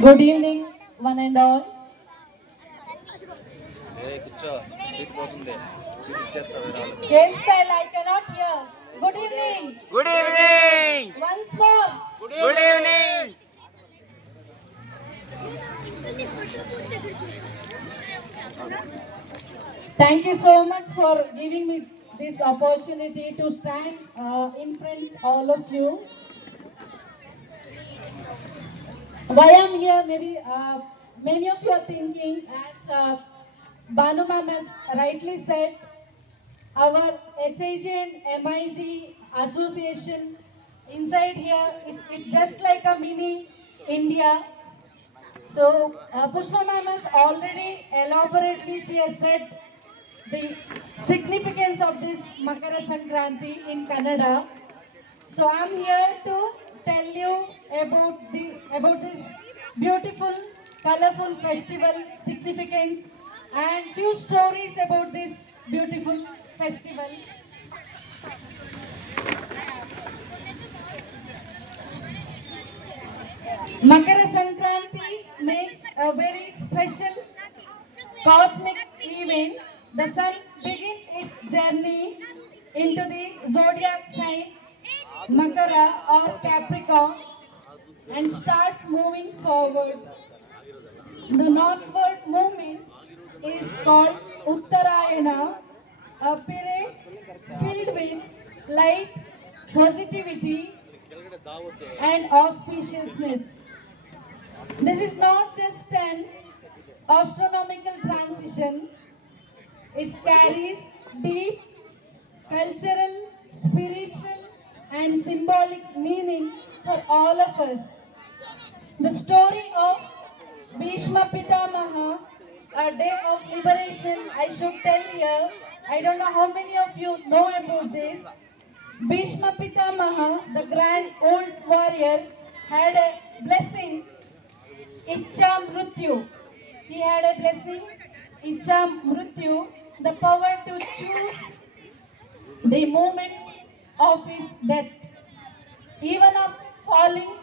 Good evening, one and all. కూర్చో seat పోతుంది seat ఇచ్చేస్తావు వేరే వాళ్ళకి Game style I cannot hear. Good evening. Good evening. Once more. Good evening. Thank you so much for giving me this opportunity to stand in front all of you. Why I'm here, maybe many of you are thinking, as Banu ma'am has rightly said, our HIG and MIG association inside here is just like a mini India. So Pushpa ma'am has already elaborately, she has said the significance of this Makara Sankranti in Kannada. So I'm here to tell you about this beautiful, colorful festival significance and few stories about this beautiful festival. Makara Sankranti makes a very special cosmic event. The sun begins its journey into the zodiac sign Makara or Capricorn and starts moving forward. The northward movement is called Uttarayana, a period filled with light, positivity, and auspiciousness. This is not just an astronomical transition, it carries deep cultural, spiritual, and symbolic meaning for all of us. The story of Bhishma Pitamaha, a day of liberation, I should tell here. I don't know how many of you know about this. Bhishma Pitamaha, the grand old warrior, had a blessing, Icha Mrityu. He had a blessing, Icha Mrityu, the power to choose the moment of his death. Even after falling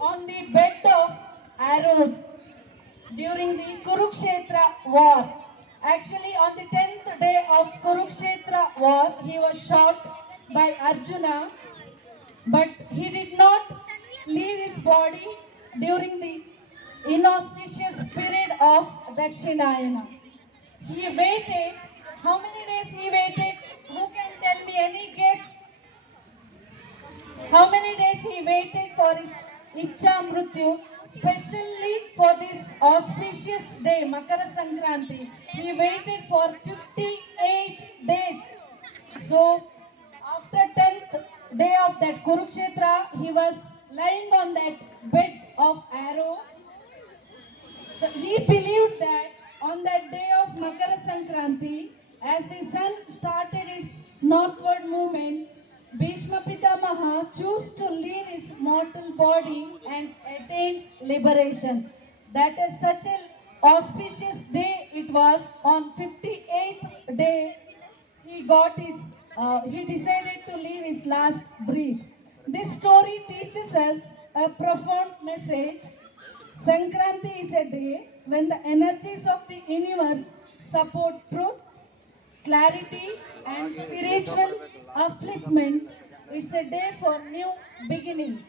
on the bed of arrows during the Kurukshetra war. Actually, on the 10th day of Kurukshetra war, he was shot by Arjuna, but he did not leave his body during the inauspicious period of Dakshinayana. He waited. How many days he waited? Who can tell me? Any guess? How many days he waited for his Icha Mrityu, specially for this auspicious day, Makara Sankranti. He waited for 58 days. So, after 10th day of that Kurukshetra, he was lying on that bed of arrow. So, he believed that on that day of Makara Sankranti, as the sun started its northward movement, Bhishma Pitamaha chose to leave his mortal body and attain liberation. That is such an auspicious day it was. On 58th day, he decided to leave his last breath. This story teaches us a profound message. Sankranti is a day when the energies of the universe support truth, clarity, and spiritual upliftment. It's a day for new beginnings.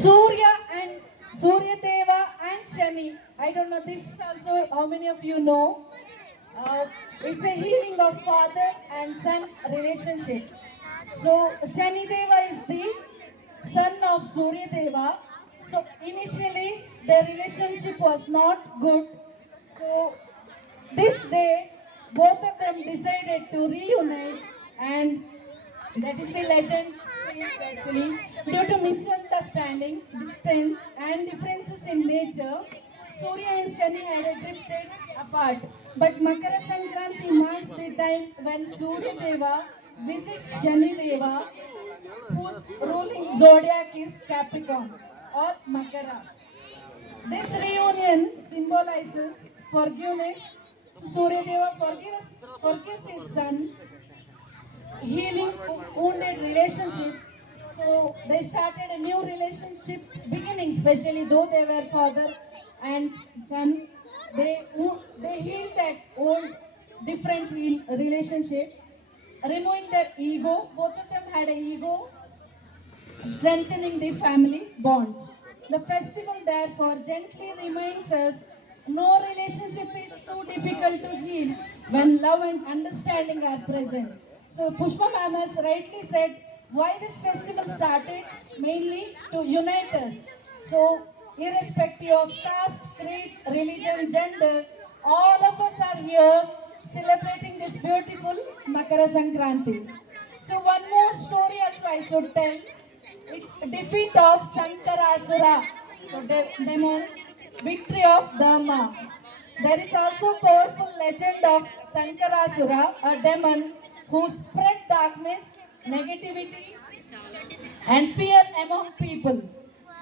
Surya and Surya Deva and Shani. I don't know this also how many of you know. It's a healing of father and son relationship. So Shani Deva is the son of Surya Deva. So initially their relationship was not good. So this day both of them decided to reunite, and that is the legend says actually. Due to misunderstanding, distance and differences in nature, Surya and Shani had drifted apart. But Makara Sankranti marks the time when Surya Deva visits Shani Deva, whose ruling zodiac is Capricorn or Makara. This reunion symbolizes forgiveness. Surya Deva forgives his son, healing wounded relationship. So they started a new relationship beginning, especially though they were father and son. They healed that old different relationship, removing their ego. Both of them had an ego, strengthening the family bonds. The festival therefore gently reminds us no relationship is too difficult to heal when love and understanding are present. So Pushpa ma'am has rightly said why this festival started, mainly to unite us. So irrespective of caste, creed, religion, gender, all of us are here celebrating this beautiful Makara Sankranti. So one more story also I should tell. It's defeat of Sankarasura, so demon, victory of Dharma. There is also powerful legend of Sankarasura, a demon who spread darkness, negativity, and fear among people.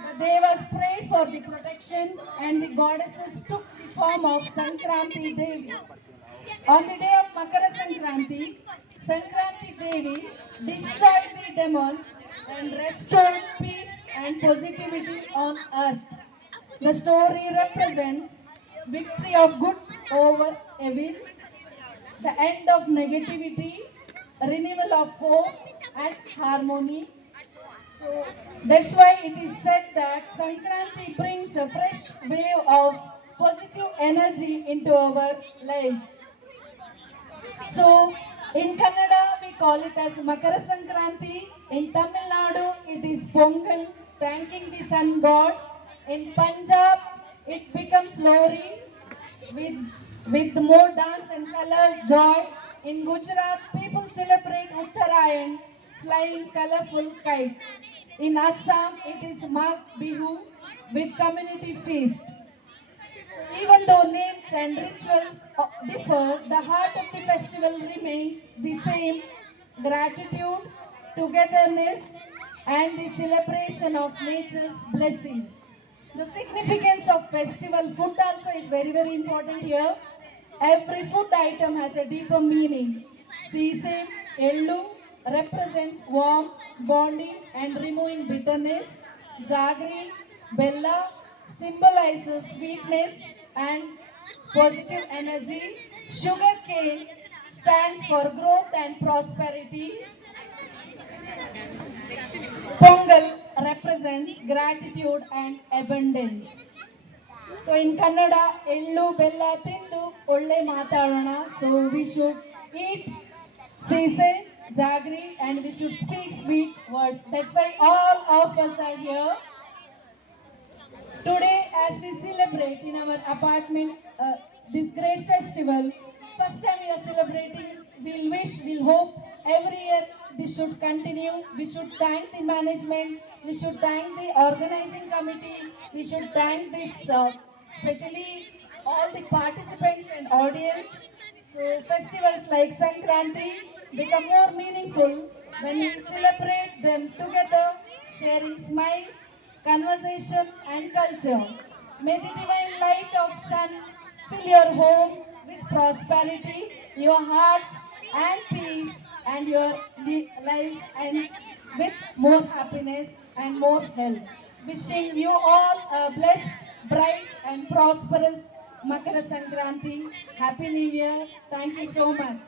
The devas prayed for the protection, and the goddesses took the form of Sankranti Devi. On the day of Makara Sankranti, Sankranti Devi destroyed the demon and restored peace and positivity on earth. The story represents victory of good over evil, the end of negativity, renewal of hope and harmony. So that's why it is said that Sankranti brings a fresh wave of positive energy into our lives. So in Kannada we call it as Makara Sankranti. In Tamil Nadu it is Pongal, thanking the sun god. In Punjab it becomes Lori with with more dance and color, joy. In Gujarat people celebrate Uttarayan, flying colorful kites. In Assam it is Magh Bihu with community feast. Even though names and rituals differ, the heart of the festival remains the same: gratitude, togetherness, and the celebration of nature's blessing. The significance of festival food also is very, very important here. Every food item has a deeper meaning. Sesame, ellu represents warmth, bonding, and removing bitterness. Jaggery, bella symbolizes sweetness and positive energy. Sugar cane stands for growth and prosperity. Pongal represents gratitude and abundance. So in Kannada, ಎಳ್ಳು ಬೆಲ್ಲ ತಿಂದು ಒಳ್ಳೆ ಮಾತಾಡೋಣ. So we should eat sesame, jaggery, and we should speak sweet words. That's why all of us are here today as we celebrate in our apartment this great festival. First time we are celebrating. We'll wish, we'll hope every year this should continue. We should thank the management. We should thank the organizing committee. We should thank this, especially all the participants and audience. So festivals like Sankranti become more meaningful when we celebrate them together, sharing smiles, conversation and culture. May the divine light of sun fill your home with prosperity, your hearts and peace, and your lives and with more happiness and more health. Wishing you all a blessed, bright and prosperous Makara Sankranti. Happy New Year. Thank you so much.